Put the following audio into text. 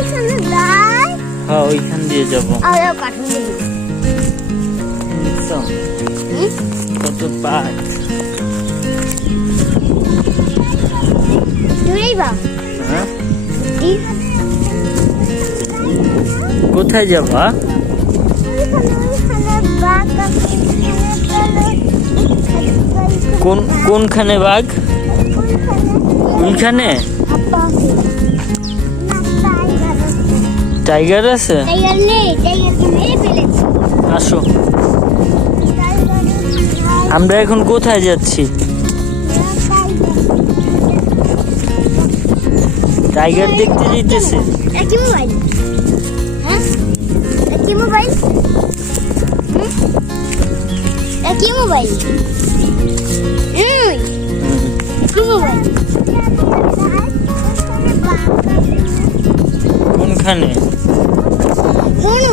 ওইখানে যাই হ্যাঁ ওইখান দিয়ে যাব। আর কত পার্ক দূরেই বা হ্যাঁ? কোথায় যাবা ওইখানে কোন কোনখানে বাঘ? ওইখানে। টাইগার আছে? টাইগার নেই টাইগারকে মেরে ফেলেছে। আসো। আমরা এখন কোথায় যাচ্ছি? টাইগার দেখতে যেতেছে। মোবাইল হ্যাঁ? মোবাইল মোবাইল কোনখানে? மூணு